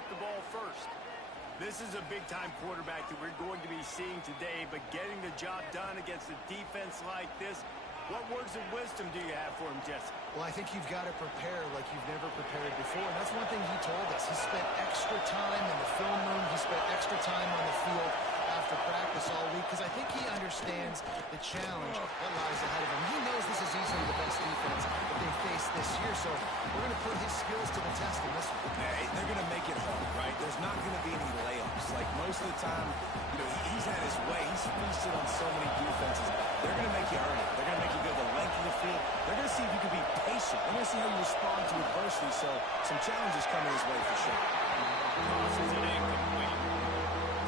at the ball first. This is a big-time quarterback that we're going to be seeing today, but getting the job done against a defense like this, what words of wisdom do you have for him, Jesse? Well, I think you've got to prepare like you've never prepared before. And that's one thing he told us. He spent extra time in the film room. He spent extra time on the field after practice all week because I think he understands the challenge that lies ahead of him. He knows this is easily the best defense that they face this year, so we're going to put his skills to the test in this one. Hey, they're going to make it hard, right? There's not going to be any layups. Like most of the time, you know, he's had his way. He's feasted on so many defenses. They're going to make you earn it. They're going to make you go the length of the field. They're going to see if you can be patient. They're going to see how you respond to adversity, so some challenges coming his way for sure. Crosses it incomplete.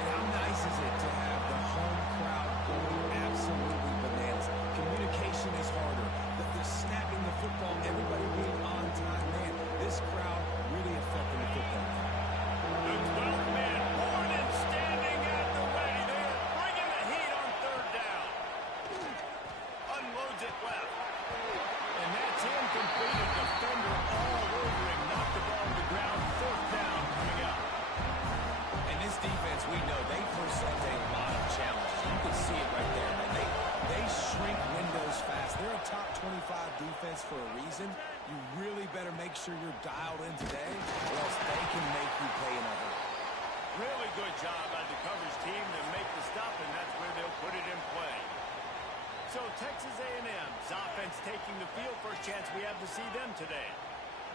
And how nice is it to have the home crowd going absolutely bananas? Communication is harder. They're snapping the football, everybody being on time. Man, this crowd really affecting the football game. The 12th man, Hornet, standing at the ready. They are bringing the heat on third down. Unloads it left. And that's incomplete. A defender all over him. Knocked the ball to the ground. Fourth down coming up. And this defense, we know, they present a lot of challenges. You can see it right there, man. They shrink windows fast. They're a top 25 defense for a reason. You really better make sure you're dialed in today, or else they can make you pay in a hurry. Really good job by the coverage team to make the stop, and that's where they'll put it in play. So Texas A&M's offense taking the field. First chance we have to see them today.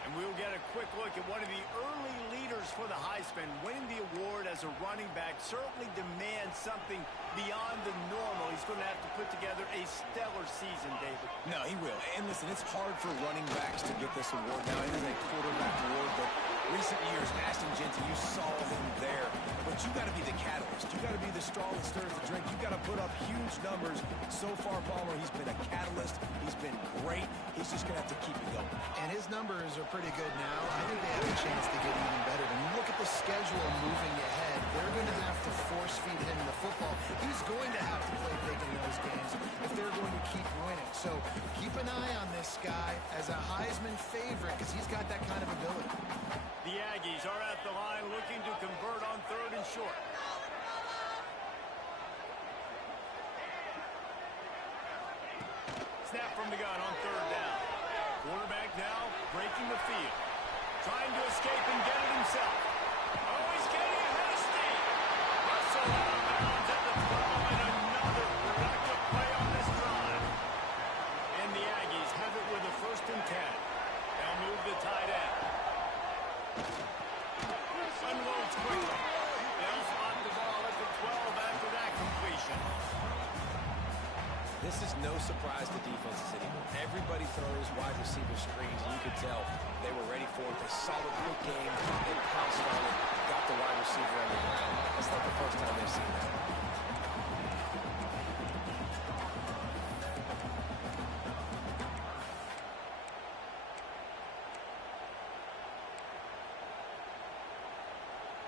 And we'll get a quick look at one of the early leaders for the Heisman. Winning the award as a running back certainly demands something beyond the normal. He's going to have to put together a stellar season, David. No, he will. And listen, it's hard for running backs to get this award. Now, it is a quarterback award, but recent years, Ashton Jeanty, you saw him there. But you got to be the catalyst. You got to be the straw that stirs the drink. You got to put up huge numbers. So far, Palmer, he's been a catalyst. He's been great. He's just going to have to keep it going. And his numbers are pretty good now. I think they have a chance to get even better. When you look at the schedule moving ahead, they're going to have to force-feed him the football. He's going to have to play big in those games if they're going to keep winning. So keep an eye on this guy as a Heisman favorite because he's got that kind of ability. The Aggies are at the line looking to convert on third and short. Snap from the gun on third down. Quarterback now breaking the field. Trying to escape and get it himself. Oh, he's getting ahead of steam. Russell out of bounds at the 12, and another productive play on this drive. And the Aggies have it with a 1st and 10. They'll move the tight end. Unloads quickly. They'll spot the ball at the 12 after that completion. This is no surprise to defenses anymore. Everybody throws wide receiver screens, and you could tell they were ready for it. They saw the quick game, they pounced on it, got the wide receiver on the ground. That's not the first time they've seen that.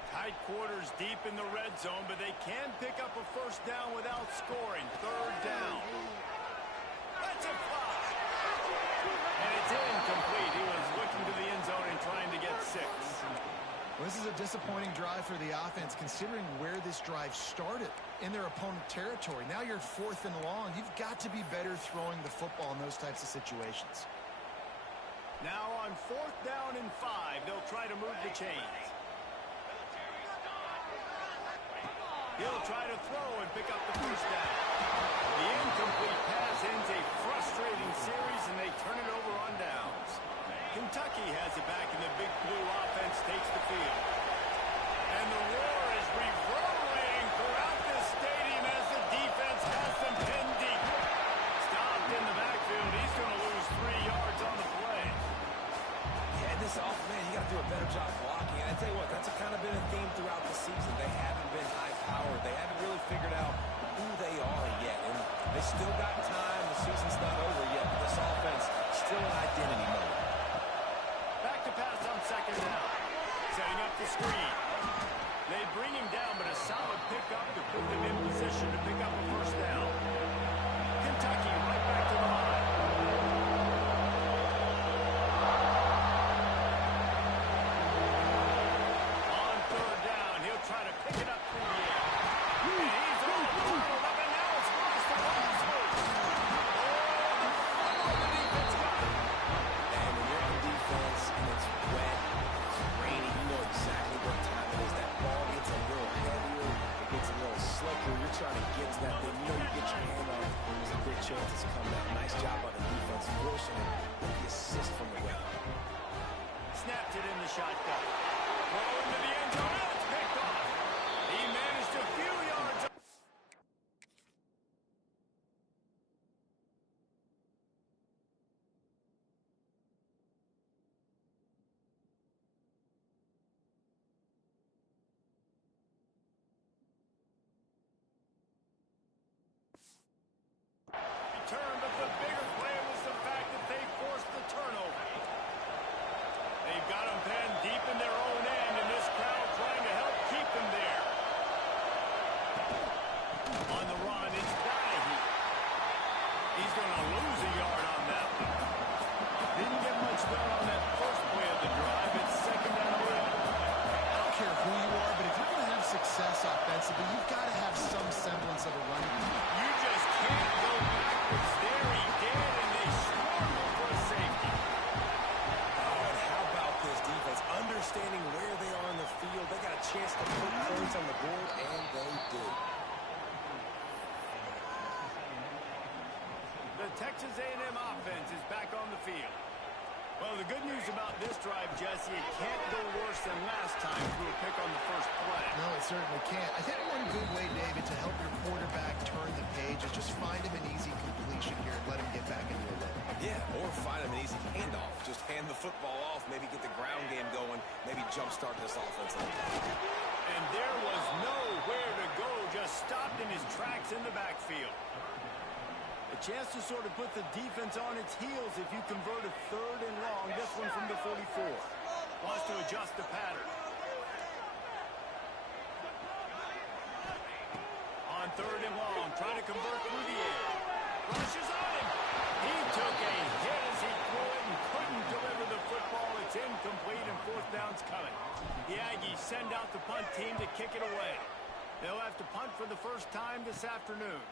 Tight quarters deep in the red zone, but they can pick up a 1st down without scoring. 3rd down. That's a fly. And it's incomplete. He was looking to the end zone and trying to get 6. Well, this is a disappointing drive for the offense considering where this drive started in their opponent territory. Now you're 4th and long. You've got to be better throwing the football in those types of situations. Now on 4th down and 5, they'll try to move the chains. He'll try to throw and pick up the 1st down. The incomplete pass ends a frustrating series, and they turn it over on downs. Kentucky has it back, and the Big Blue offense takes the field. And the roar is reverberating throughout this stadium as the defense has them pinned deep. Stopped in the backfield. He's going to lose 3 yards on the play. Yeah, this offense, you got to do a better job blocking. And I tell you what, that's kind of been a theme throughout the season. They haven't been high-powered. They haven't really figured out who they are yet. And they still got time. The season's not over yet, but this offense still in identity mode. Back to pass on 2nd down. Setting up the screen. They bring him down, but a solid pickup to put them in position to pick up a 1st down. Kentucky right back to the line. On chances come now. Nice job by the defense, forcing it with the assist from the wing. Snapped it in the shotgun. Throw into the end zone. It's picked off. He managed a few yards. Return, but the bigger play was the fact that they forced the turnover. They've got them penned deep in their own end, and this crowd trying to help keep them there. On the run, it's Donahue. He's going to lose a yard on that one. Didn't get much done on that first play of the drive. It's second and 11. I don't care who you are, but if you're going to have success offensively, you've got to have some semblance of a running game. You just can't go backwards. There he did, and they swarmed him for a safety. Oh, and how about this defense? Understanding where they are in the field. They got a chance to put points on the board, and they did. The Texas A&M offense is back on the field. Well, the good news about this drive, Jesse, it can't go worse than last time through a pick on the first play. No, it certainly can't. I think one good way, David, to help your quarterback turn the page is just find him an easy completion here and let him get back into a rhythm. Yeah, or find him an easy handoff. Just hand the football off, maybe get the ground game going, maybe jumpstart this offense a little bit. And there was nowhere to go, just stopped in his tracks in the backfield. A chance to sort of put the defense on its heels if you convert a third and long. This one from the 44. Wants to adjust the pattern. On third and long, trying to convert through the air. Rushes on him. He took a hit as he threw it and couldn't deliver the football. It's incomplete and fourth down's coming. The Aggies send out the punt team to kick it away. They'll have to punt for the first time this afternoon.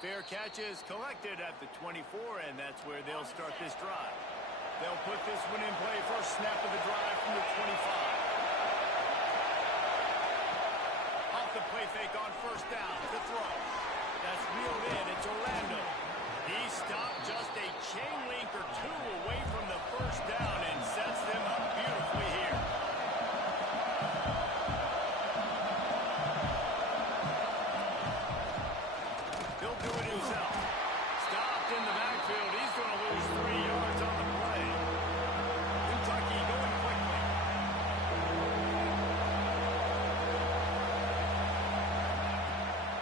Fair catch is collected at the 24, and that's where they'll start this drive. They'll put this one in play first snap of the drive from the 25. Off the play fake on first down. The throw. That's reeled in. It's Orlando. He stopped just a chain link or two away from the first down and sets them up beautifully here. He'll do it himself. Stopped in the backfield. He's going to lose 3 yards on the play. Kentucky going quickly.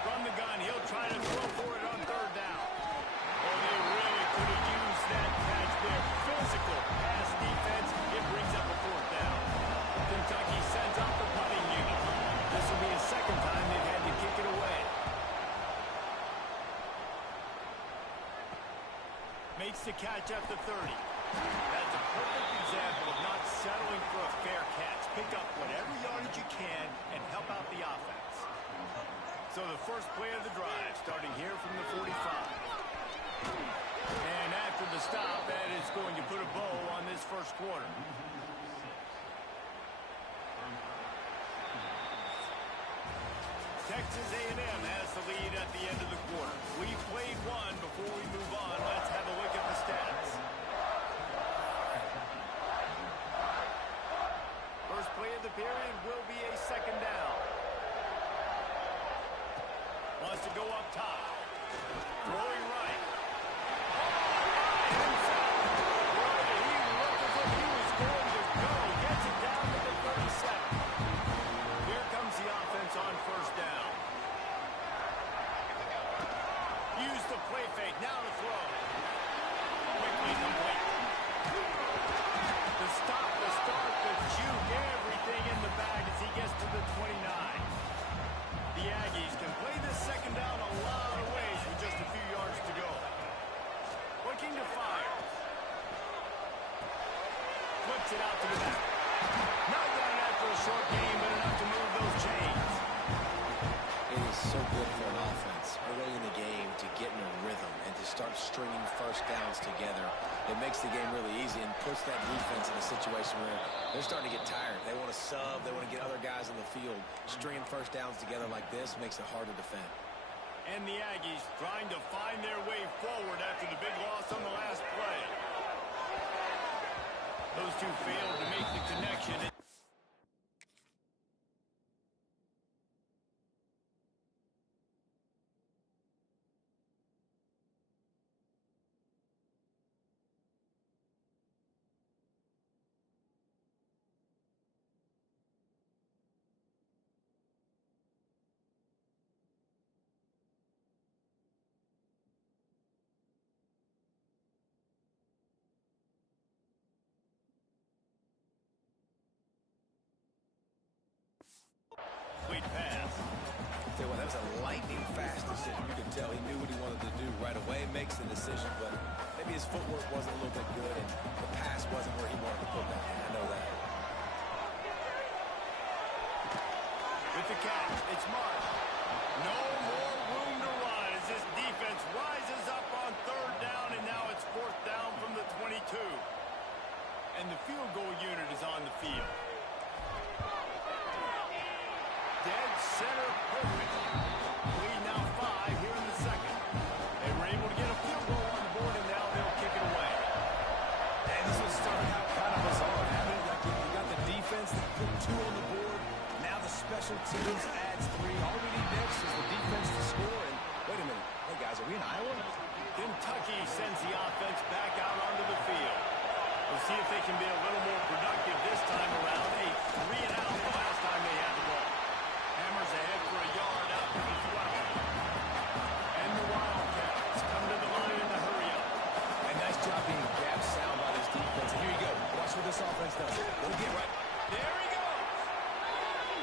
From the gun, he'll try to throw for it on third down. Oh, they really could have used that catch there. Physical pass defense. It brings up a fourth down. Kentucky sends out the punting unit. This will be the second time they've had to kick it away. Makes the catch at the 30. That's a perfect example of not settling for a fair catch. Pick up whatever yardage you can and help out the offense. So the first play of the drive starting here from the 45. And after the stop, that is going to put a bow on this first quarter. Texas A&M has the lead at the end of the quarter. We've played one. Before we move on, let's have a look at the stats. First play of the period will be a second down. Wants to go up top. Throwing right. He looked as if he was going to go. Gets it down to the 37. Here comes the offense on first down. Use the play fake. Now to throw. Quickly complete. The stop, the start, the juke, everything in the bag as he gets to the 29. The Aggies can play this second down a lot of ways with just a few yards to go. Looking to fire. Flips it out to the back. Not going after a short game, but enough to move those chains. It is so good for an offense early in the game to get in a rhythm and to start stringing first downs together. It makes the game really easy and puts that defense in a situation where they're starting to get tired. They want to sub. They want to get other guys in the field. Stringing first downs together like this makes it hard to defend. And the Aggies trying to find their way forward two failed to make the connection. Complete pass. Tell you what, that was a lightning fast decision. You could tell he knew what he wanted to do right away, makes the decision, but maybe his footwork wasn't a little bit good and the pass wasn't where he wanted to put that. I know that. With the catch, it's Mark. No more room to run as this defense rises up on third down, and now it's fourth down from the 22. And the field goal unit is on the field. Dead center perfect. Lead now 5 here in the second. They were able to get a field goal on the board, and now they'll kick it away. And this one started out kind of bizarre. Like you got the defense that put 2 on the board. Now the special teams adds 3. All we need next is the defense to score. And wait a minute. Hey, guys, are we in Iowa? Kentucky sends the offense back out onto the field. We'll see if they can be a little more productive this time around. A 3-and-out the last time they had the ball. Hammers ahead for a yard out to the 12. And the Wildcats come to the line in the hurry-up. And nice job being gap sound by this defense. And here you go. Watch what this offense does. They'll get right. There he goes.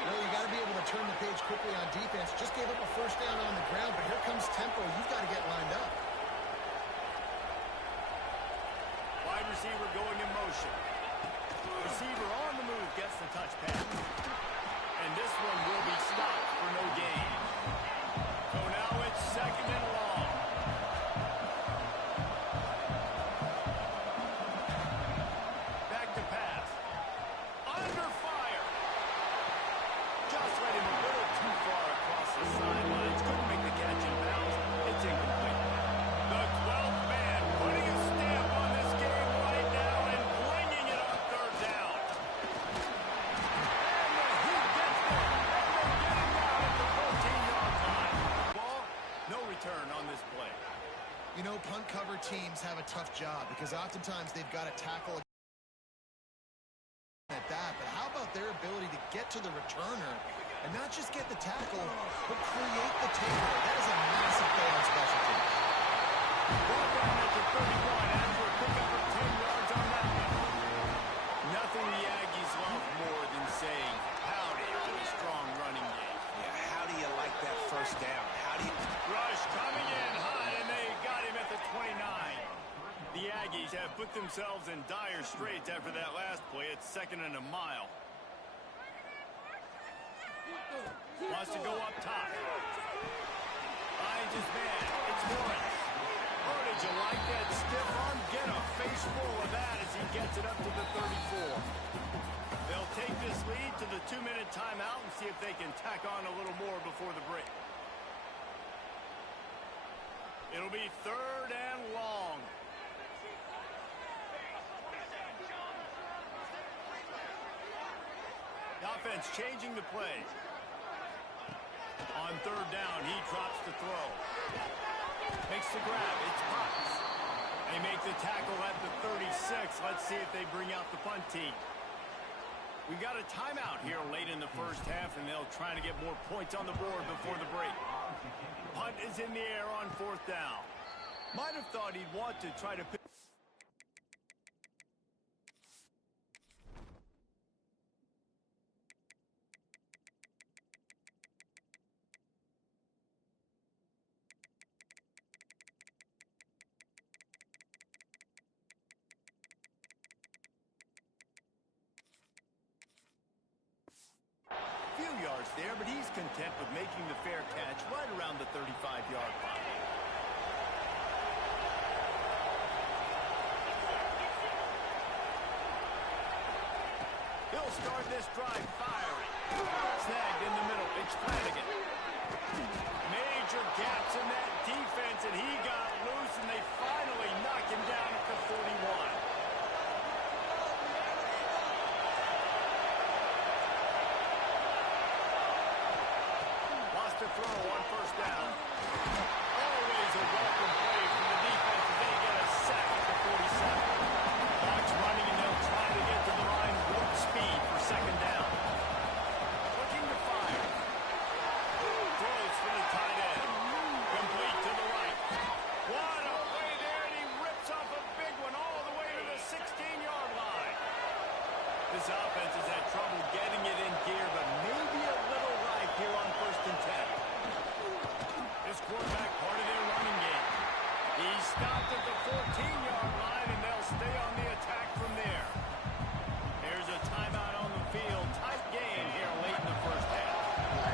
Well, you got to be able to turn the page quickly on defense. Just gave up a first down on the ground, but here comes tempo. You've got to get lined up. Wide receiver going in motion. Receiver on the move gets the touch pass. And this one will be stopped for no gain. So now it's second and long. Back to pass. Under fire. Just let him a little too far across the sidelines. Couldn't make the catch in bounds. It's incomplete. The 12th man putting a stamp on this game right now and bringing it on third down. And the Heat gets there. And they get him down at the 14-yard line. Ball, no return on this play. You know, punt cover teams have a tough job because oftentimes they've got to tackle at that, but how about their ability to get to the returner and not just get the tackle, but create the takeaway? That is a massive play on special teams. Ball down at the 31 after a pickup of 10 yards on that one. Nothing the Aggies love more than saying howdy to a strong running game. Yeah, how do you like that first down? How do you... Rush coming in high, and they got him at the 29. The Aggies have put themselves in dire straits after that last play. It's second and a mile. Wants to go up top. Finds his man. It's Lawrence. Oh, did you like that stiff arm? Get a face full of that as he gets it up to the 34. They'll take this lead to the 2-minute timeout and see if they can tack on a little more before the break. It'll be third and long. The offense changing the play. On third down, he drops the throw. Makes the grab. It's Potts. They make the tackle at the 36. Let's see if they bring out the punt team. We've got a timeout here late in the first half, and they'll try to get more points on the board before the break. Punt is in the air on fourth down. Might have thought he'd want to try to pick. Few yards there, but he's content with making the fair catch right around the 35-yard line. He'll start this drive firing. Snagged in the middle. It's Flanagan. Major gaps in that defense, and he got loose, and they finally knock him down at the 41. throw on first down. Always a welcome play from the defense as they get a sack at the 47. Clock's running, and they'll try to get to the line warp speed for second down. Looking to fire. Throws for the tight end. Complete to the right. What a play there, and he rips off a big one all the way to the 16-yard line. This offense has had trouble getting it in gear, but maybe a little ripe here on 1st and 10. This quarterback part of their running game. He stopped at the 14-yard line, and they'll stay on the attack from there. There's a timeout on the field. Tight game here late in the first half.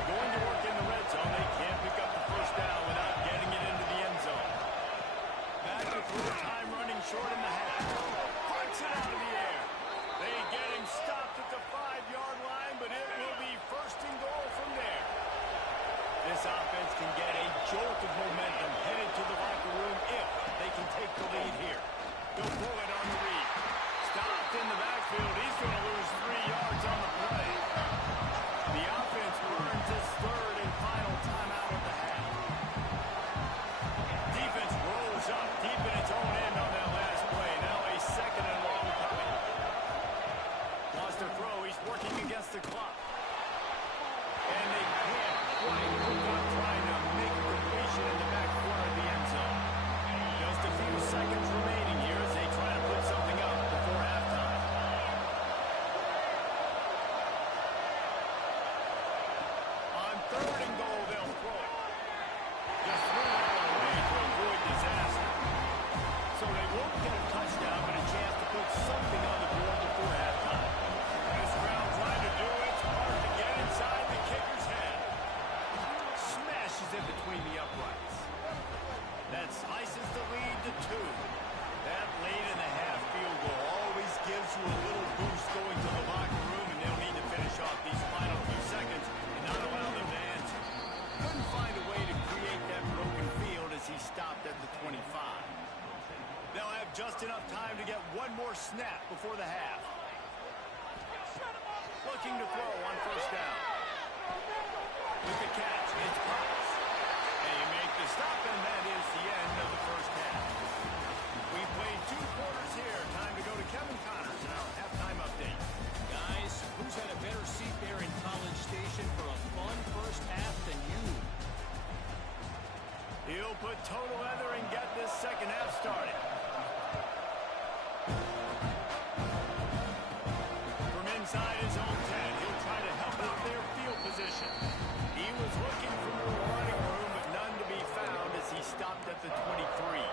Going to work in the red zone. They can't pick up the first down without getting it into the end zone. Back to throw, time running short in the half. Puts it out of the air. They get him stopped at the 5-yard line, but it will be 1st and goal from there. This offense can get a jolt of momentum headed to the locker room if they can take the lead here. Go pull it on the read. Stopped in the backfield. He's going to lose 3 yards on the play. The offense burns its 3rd and final timeout of the half. Defense rolls up deep in its own end on that last play. Now a 2nd and long coming. Wants to throw. He's working against the clock. And they can't quite hook up trying to make a completion in the back corner of the end zone. Just a few seconds remaining here as they try to put something up before halftime. On 3rd and goal, they'll throw it. Just threw it all away to avoid disaster. So they won't get a touchdown, but a chance to put something on the board before halftime. This crowd trying to do it. It's hard to get inside the kicker's head. Smashes in between the uprights. That slices the lead to 2. That late in the half field goal always gives you a little boost going to the locker room, and they'll need to finish off these final few seconds and not allow them to answer. Couldn't find a way to create that broken field as he stopped at the 25. They'll have just enough time to get one more snap before the half. Looking to throw on first down. With the catch, it's Potts. They make the stop, and that is the end of the first half. We played 2 quarters here. Time to go to Kevin Connors in our halftime update. Guys, who's had a better seat there in College Station for a fun first half than you? He'll put total leather and get this second half started. From inside his own 10, he'll try to help out their field position. He was looking for more running room, but none to be found as he stopped at the 23.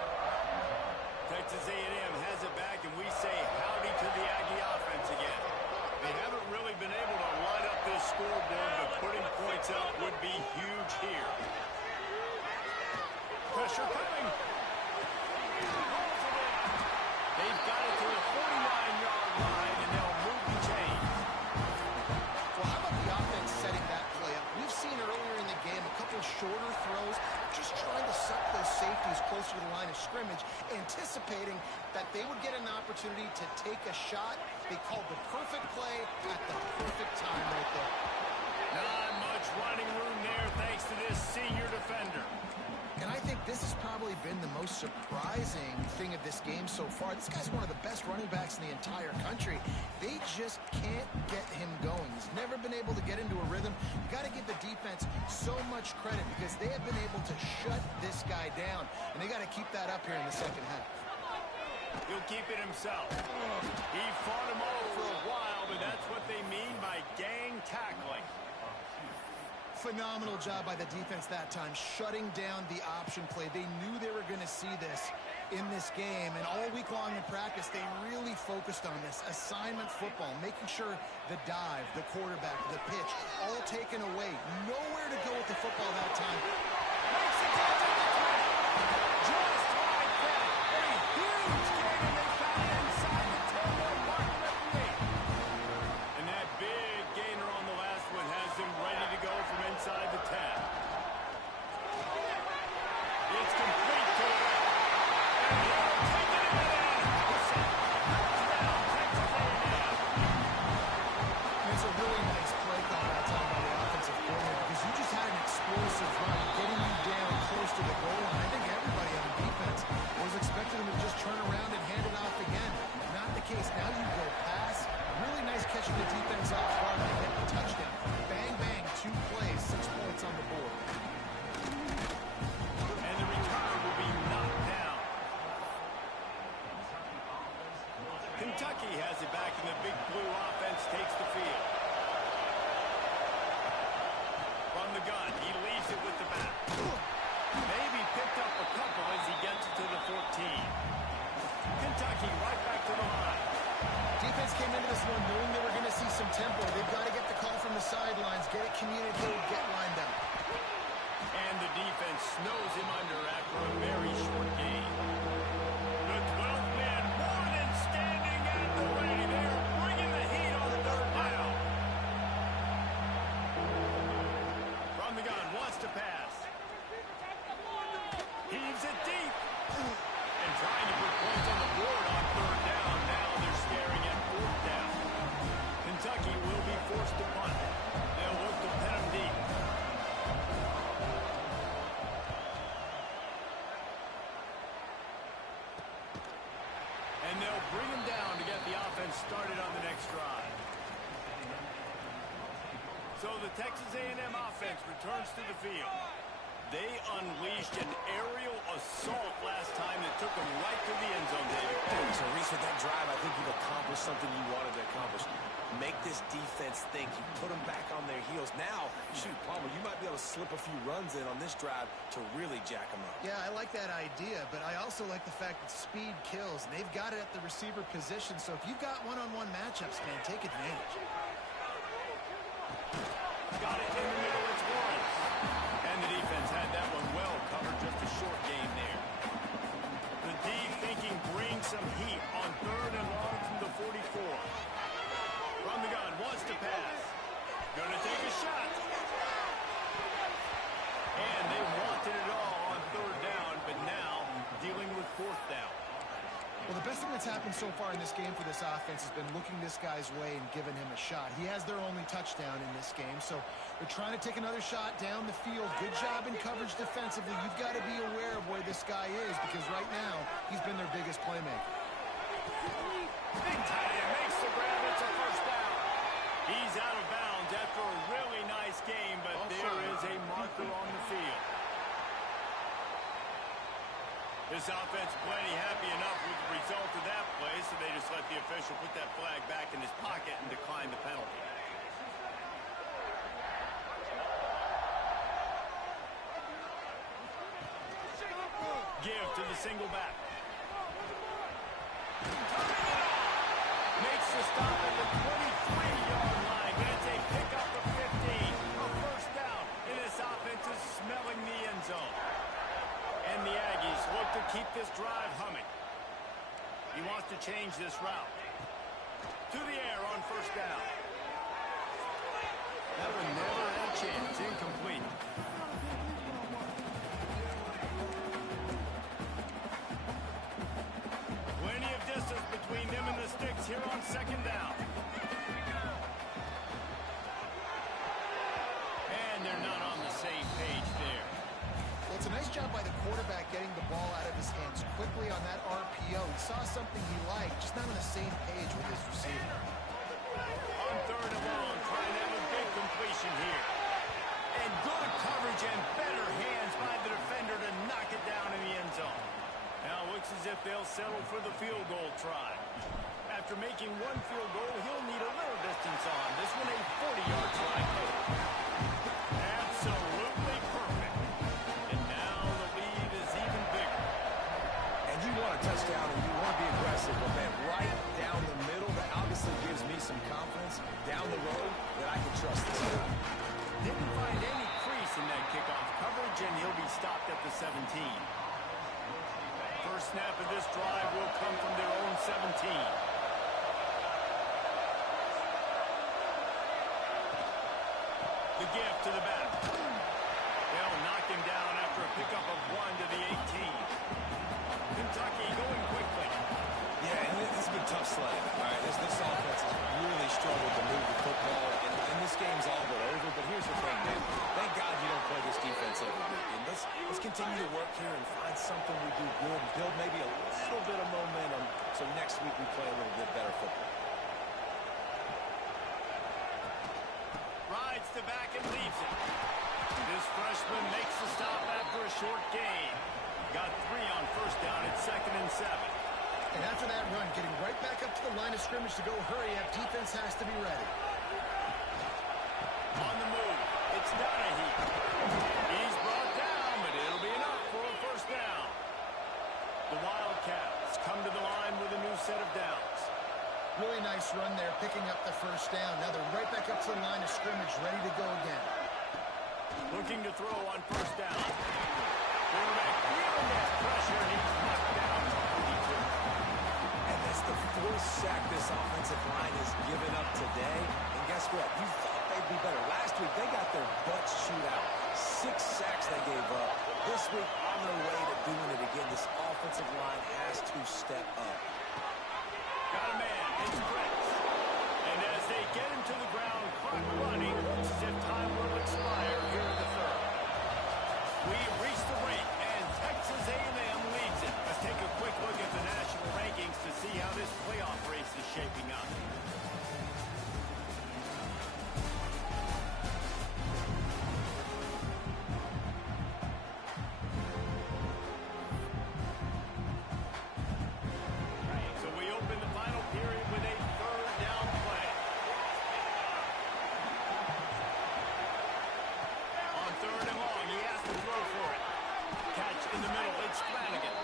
Texas A&M has it back, and we say howdy to the Aggie offense again. They haven't really been able to light up this scoreboard, but putting points up would be huge here. Pressure coming. They've got it to the 49-yard line, and they'll move the chains. Well, how about the offense setting that play up? We've seen earlier in the game a couple shorter throws, just trying to suck those safeties closer to the line of scrimmage, anticipating that they would get an opportunity to take a shot. They called the perfect play at the perfect time right there. Not much running room there thanks to this senior defender. And I think this has probably been the most surprising thing of this game so far. This guy's one of the best running backs in the entire country. They just can't get him going. He's never been able to get into a rhythm. You got to give the defense so much credit because they have been able to shut this guy down. And they got to keep that up here in the second half. He'll keep it himself. He fought him off for a while, but that's what they mean by gang tackling. Phenomenal job by the defense that time, shutting down the option play. They knew they were going to see this in this game, and all week long in practice, they really focused on this. Assignment football, making sure the dive, the quarterback, the pitch, all taken away. Nowhere to go with the football that time. Makes the catch at the 20. Just like that. A huge gain, and they got it inside the 10-yard mark at the 8. And that big gainer on the last one has them ready to go from inside the 10. It's complete to the left. And he'll take it in and house it. Touchdown, Texas A&M. It's a really nice play call that time by the offensive coordinator because you just had an explosive run Kentucky has it back, and the big blue offense takes the field. From the gun, he leaves it with the back. Maybe picked up a couple as he gets it to the 14. Kentucky right back to the line. Defense came into this one knowing they were going to see some tempo. They've got to get the call from the sidelines, get it communicated, get lined up. And the defense snows him under after a very short game. The 12th man, more than standing at the ready. They're bringing the heat on third down. From the gun, wants to pass. Heaves it deep. And trying to put points on the board on third down. Now they're staring at fourth down. Kentucky will be forced to punt. They'll look to pin him deep. And they'll bring him down to get the offense started on the next drive. So the Texas A&M offense returns to the field. They unleashed an aerial assault last time that took them right to the end zone, David. So, Reese, with that drive, I think you've accomplished something you wanted to accomplish. Make this defense think. You put them back on their heels. Now, shoot, Palmer, you might be able to slip a few runs in on this drive to really jack them up. Yeah, I like that idea, but I also like the fact that speed kills, and they've got it at the receiver position. So if you've got one-on-one matchups, man, take advantage. Got it in the middle, it's Warren. And the defense had that one well covered, just a short game there. The D thinking bring some heat on third and long from the 44. From the gun, wants to pass. Gonna take a shot. And they wanted it all on third down, but now dealing with fourth down. Well, the best thing that's happened so far in this game for this offense has been looking this guy's way and giving him a shot. He has their only touchdown in this game, so they're trying to take another shot down the field. Good job in coverage defensively. You've got to be aware of where this guy is because right now he's been their biggest playmaker. Big tight end makes the grab. It's a first down. He's out of bounds after a really nice game, but there is a marker on the field. This offense plenty happy enough with the result of that play, so they just let the official put that flag back in his pocket and decline the penalty. Give to the single back. Makes the stop at the 23-yard line, but it's a pickup of 15. A first down, and this offense is smelling the end zone. And the Aggies look to keep this drive humming. He wants to change this route. To the air on first down. That one never had a chance. Incomplete. Plenty of distance between them and the sticks here on second down. And they're not on the same page there. Well, it's a nice job by the quarterback getting the ball out of his hands quickly on that RPO. He saw something he liked, just not on the same page with his receiver. On third and long, trying to have a big completion here. And good coverage and better hands by the defender to knock it down in the end zone. Now it looks as if they'll settle for the field goal try. After making one field goal, he'll need a little distance on. This one a 40-yard try. Absolutely perfect. And now the lead is even bigger. And you want a touchdown and you want to be aggressive, but man, right down the middle, that obviously gives me some confidence down the road that I can trust this guy. Didn't find any crease in that kickoff coverage, and he'll be stopped at the 17. First snap of this drive will come from their own 17. The give to the back. They'll knock him down after a pickup of 1 to the 18. Kentucky going quickly. Yeah, and this has been tough sledding. All right, this offense has really struggled to move the football, and this game's all but over. But here's the thing, man. Thank God you don't play this defense every week. And let's continue to work here and find something we do good and build maybe a little bit of momentum so next week we play a little bit better football. Rides the back and leaves it. This freshman makes the stop after a short gain. Got 3 on first down at 2nd and 7. And that's after that run, getting right back up to the line of scrimmage to go hurry up. Defense has to be ready. On the move, it's Donahue. He's brought down, but it'll be enough for a first down. The Wildcats come to the line with a new set of downs. Really nice run there, picking up the first down. Now they're right back up to the line of scrimmage, ready to go again. Looking to throw on first down. Quarterback feeling that pressure. He's knocked down to 42. And that's the fourth sack this offensive line has given up today. And guess what? You thought they'd be better. Last week, they got their butts chewed out. 6 sacks they gave up. This week, on their way to doing it again, this offensive line has to step up. Got a man. It's Brett. And as they get him to the ground, clock running, looks as if time will expire here in the third. We've reached the break, and Texas A&M leads it. Let's take a quick look at the national rankings to see how this playoff race is shaping up. So we open the final period with a third down play. On third and long, he has to throw for it. Catch in the middle, it's Flanagan.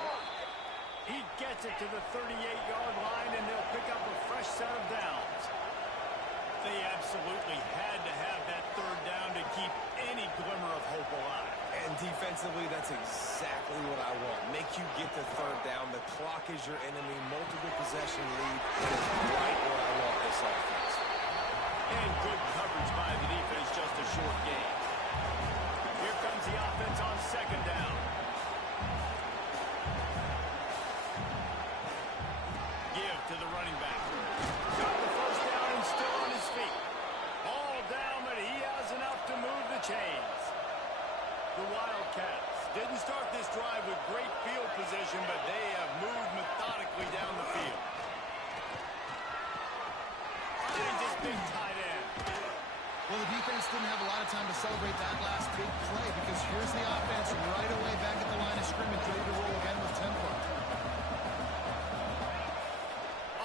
He gets it to the 38-yard line, and they'll pick up a fresh set of downs. They absolutely had to have that third down to keep any glimmer of hope alive. And defensively, that's exactly what I want. Make you get the third down. The clock is your enemy. Multiple possession lead. That is right where I want this offense. And good coverage by the defense, just a short gain. Here comes the offense on second down. Give to the running back. Got the first down and still on his feet. Ball down, but he has enough to move the chains. The Wildcats didn't start this drive with great field position, but they have moved methodically down the field. Finds his big tight end. Well, the defense didn't have a lot of time to celebrate that last big play because here's the offense right away back at the line of scrimmage, ready to roll again with tempo.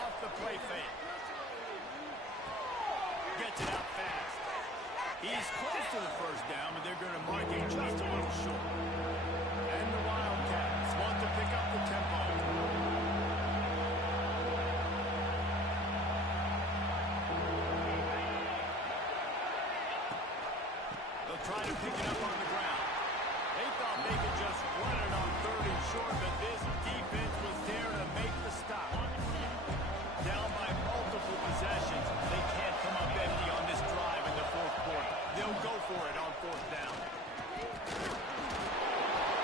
Off the play fake. Gets it out fast. He's close to the first down, but they're going to mark him just a little short. And the Wildcats want to pick up the tempo. They'll try to pick it up on the ground. They thought they could just run it on third and short, but this defense was there to make the stop. Down by multiple possessions. They can't come up empty on this drive in the fourth quarter. They'll go for it on fourth down.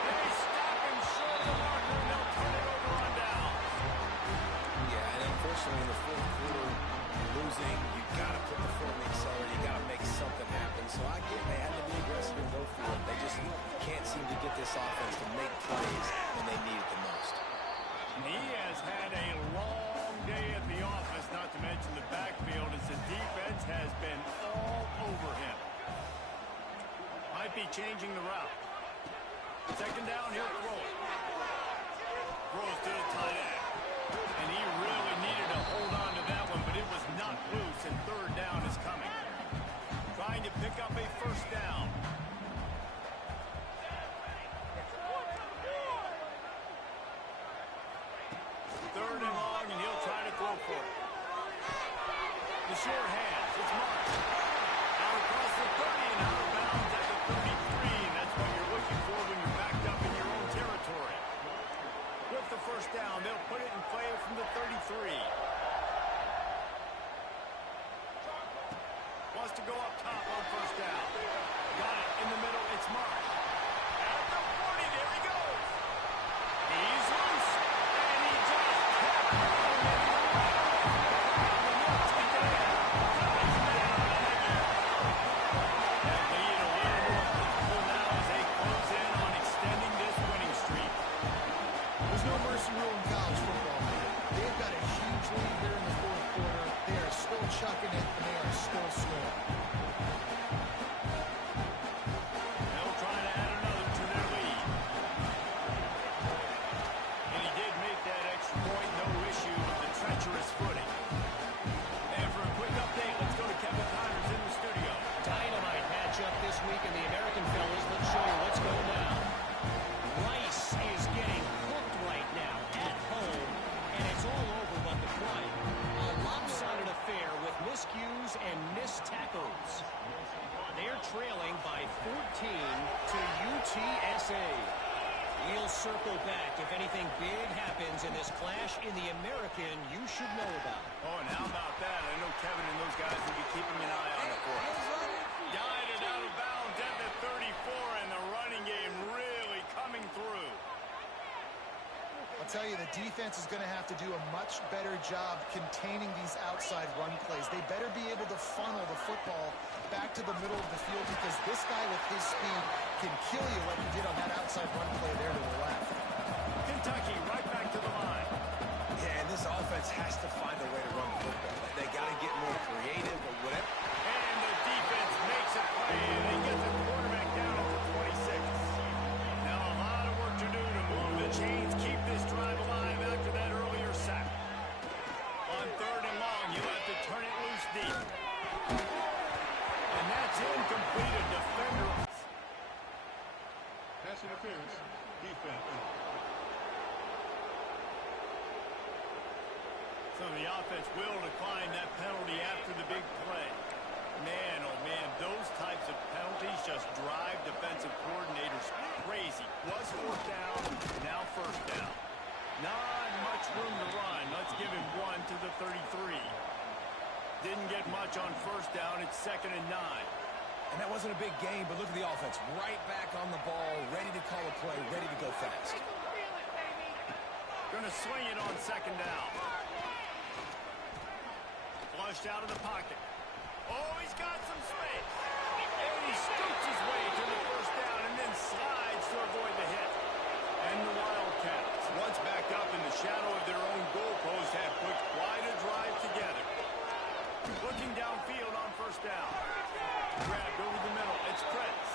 They stop him short of the marker, and they'll turn it over on down. Yeah, and unfortunately in the fourth quarter, losing, you got to put the foot on the accelerator. You got to make something happen. So I get they had to be aggressive and go for it. They just can't seem to get this offense to make plays when they need it the most. He has had a long day at the office, not to mention the backfield, as the defense has been all over him. Might be changing the route. Second down, he'll throw it. Throws to the tight end. And he really needed to hold on to that one, but it was not loose, and third down is coming. Trying to pick up a first down. Third and long, and he'll try to throw for it. The short hands, it's Mark. Out across the 30 and out of bounds at the 33. That's what you're looking for when you're backed up in your own territory. With the first down, they'll put it in play from the 33. Wants to go up top on first down. Got it in the middle, it's Mark. At the 40, there he goes. He's loose, and he just kept going. That lead a little more comfortable now as they close in on extending this winning streak. There's no mercy rule in college football. they're trailing by 14 to UTSA. We'll circle back if anything big happens in this clash in the American you should know about. Oh, and how about that? I know Kevin and those guys will be keeping an eye on it for us. Guided out of bounds at the 34, and the running game really coming through. I'll tell you, the defense is going to have to do a much better job containing these outside run plays. They better be able to funnel the football back to the middle of the field, because this guy with his speed can kill you like he did on that outside run play there to the left. Kentucky right back to the line. Yeah, and this offense has to find a way to run the football. They got to get more creative or whatever. And the defense makes a play, and they get the quarterback down at the 26. Now a lot of work to do to move the chains, keep this drive alive after that earlier sack. On 3rd and long, you have to turn it loose deep. And that's incomplete. A defender. Pass interference. Defense. So the offense will decline that penalty after the big play. Man, oh man, those types of penalties just drive defensive coordinators crazy. Was 4th down, now 1st down. Not much room to run. Let's give him 1 to the 33. Didn't get much on 1st down. It's 2nd and 9. And that wasn't a big game, but look at the offense. Right back on the ball, ready to call a play, ready to go fast. Gonna swing it on 2nd down. Flushed out of the pocket. Oh, he's got some space. And he scoots his way to the 1st down and then slides to avoid the hit. And the Wildcats, once backed up in the shadow of their own goalpost, have put quite a drive together. Looking downfield on 1st down. Grabbed over the middle. It's Prince.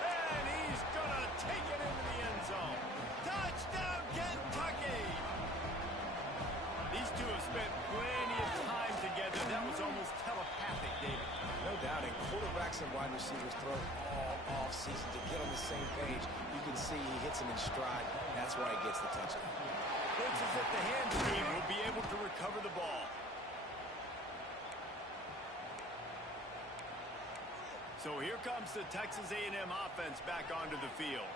And he's going to take it into the end zone. Touchdown, Kentucky! These two have spent plenty of time together. That was almost telepathic, David. No doubt, and quarterbacks and wide receivers throw all off-season to get on the same page. You can see he hits him in stride. That's why he gets the touchdown. Looks as if the hand team will be able to recover the ball. So here comes the Texas A&M offense back onto the field.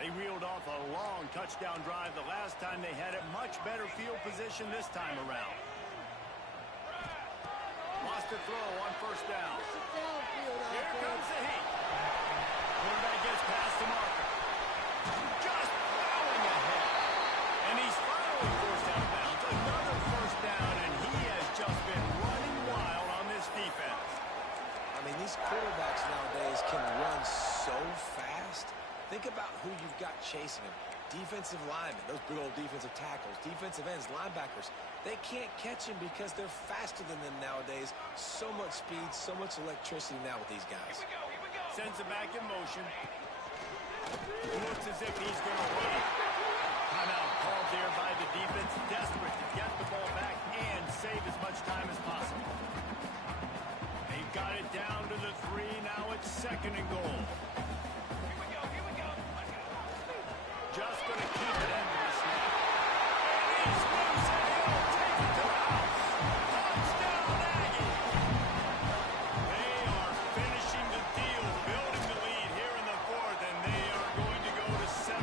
They reeled off a long touchdown drive the last time they had it. Much better field position this time around. Lost a throw on 1st down. Here comes the heat. Quarterback gets past the marker. Just plowing ahead. And he's finally forced out of bounds. Another 1st down, and he has just been running wild on this defense. I mean, these quarterbacks nowadays can run so fast. Think about who you've got chasing them. Defensive linemen, those big old defensive tackles, defensive ends, linebackers. They can't catch him because they're faster than them nowadays. So much speed, so much electricity now with these guys. Sends it back in motion. Looks as if he's going to run it. Timeout called there by the defense. Desperate to get the ball back and save as much time as possible. They got it down to the 3. Now it's 2nd and goal. Just going to keep it into the snap. And he's loose, and he'll take it to the house. Touchdown, Aggie! They are finishing the deal, building the lead here in the 4th, and they are going to go to 7-0.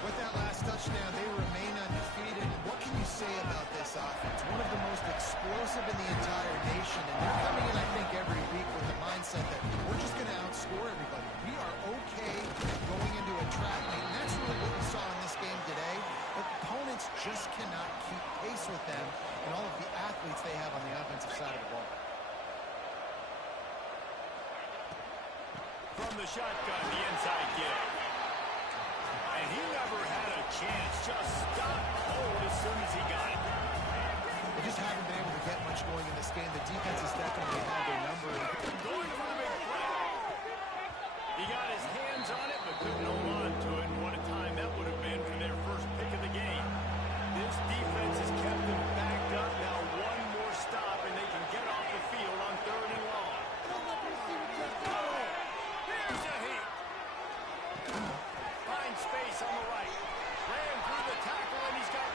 With that last touchdown, they remain undefeated. And what can you say about this offense? One of the most explosive in the entire nation. And they're coming in, I think, every week with the mindset that we're just going to outscore everybody. We are okay going into a trap meet. And that's really what we saw in this game today. But opponents just cannot keep pace with them and all of the athletes they have on the offensive side of the ball. From the shotgun, the inside kick. And he never had a chance. Just stopped cold as soon as he got it. They just haven't been able to get much going in this game. The defense has definitely had their number. Going for the big play. He got his hands on it, but couldn't hold on to it. And what a time that would have been for their first pick of the game. This defense has kept them backed up. Now one more stop, and they can get off the field on 3rd and long. Here's a heat. Finds space on the right. Ran through the tackle, and he's got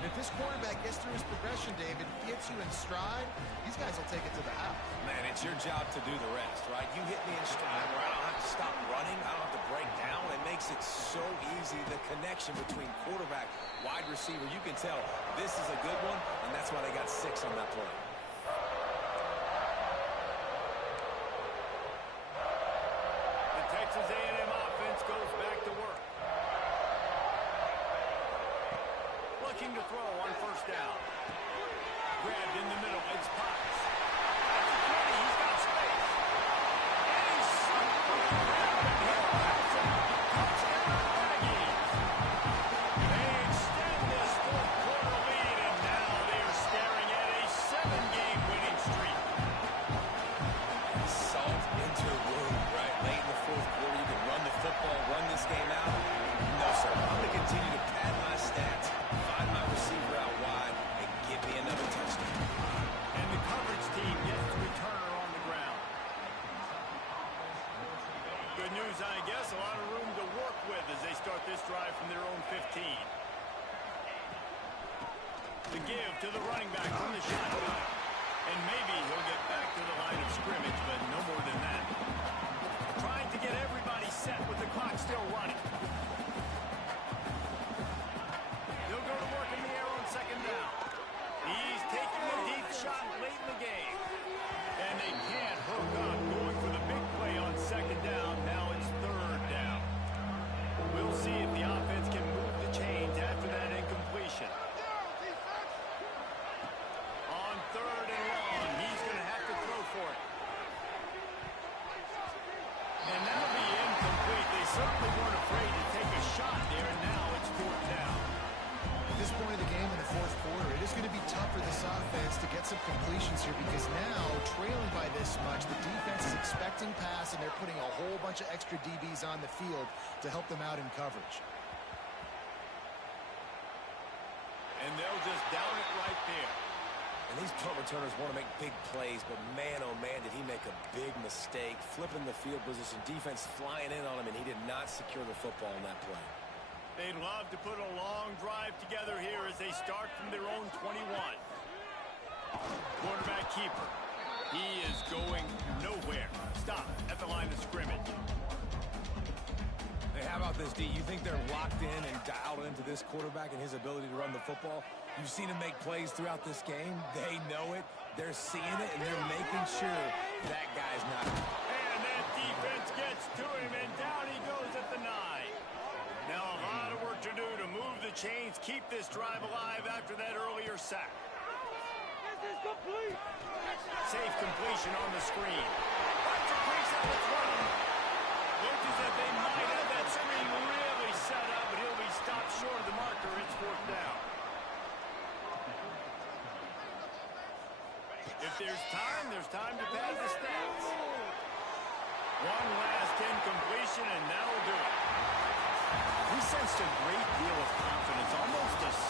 And if this quarterback gets through his progression, David, gets you in stride, these guys will take it to the house. Man, it's your job to do the rest, right? You hit me in stride where I don't have to stop running. I don't have to break down. It makes it so easy. The connection between quarterback, wide receiver, you can tell this is a good one, and that's why they got 6 on that play. The Texas A&M offense goes back to work. Looking to throw on first down. Grabbed in the middle. It's Potts. At the 20, he's got space. And he's sucked for the grab, and he'll bounce it. Touchdown, Aggies. They extend this fourth-quarter lead, and now they are staring at a 7-game winning streak. Salt into the wound, right? Late in the fourth quarter, you can run the football, run this game out. No, sir. I'm going to continue to pad my stats, find my receiver out wide, and give me another touchdown. And the coverage team gets the returner on the ground. Good news, I guess. A lot of room to work with as they start this drive from their own 15. The give to the running back from the shotgun. And maybe he'll get back to the line of scrimmage, but no more than that. Trying to get everybody set with the clock still running. He'll go to work in the air on second down. He's taking a deep shot late in the game. And they can't hook up going for the big play on second down. Now it's third down. We'll see if the offense can move the chains after that incompletion. On third and long, he's going to have to throw for it. And that'll be incomplete. They certainly weren't afraid to take a shot there, and now it's fourth down. At this point of the game in the fourth quarter, it is going to be tough for this offense to get some completions here because now, trailing by this much, the defense is expecting pass, and they're putting a whole bunch of extra DBs on the field to help them out in coverage. And they'll just down it right there. And these punt returners want to make big plays, but man, oh man, did he make a big mistake. Flipping the field position, defense flying in on him, and he did not secure the football in that play. They'd love to put a long drive together here as they start from their own 21. Quarterback keeper. He is going nowhere. Stop at the line of scrimmage. Hey, how about this, D? You think they're locked in and dialed into this quarterback and his ability to run the football? You've seen him make plays throughout this game. They know it. They're seeing it, and they're making sure that guy's not. And that defense gets to him, and down he goes at the 9. Now a lot of work to do to move the chains, keep this drive alive after that earlier sack. Safe completion on the screen. Right to Priest at the 20. Looks as if they might have that screen really set up, but he'll be stopped short of the marker. It's fourth down. If there's time to pad the stats. One last incompletion, and that'll do it. He sensed a great deal of confidence, almost a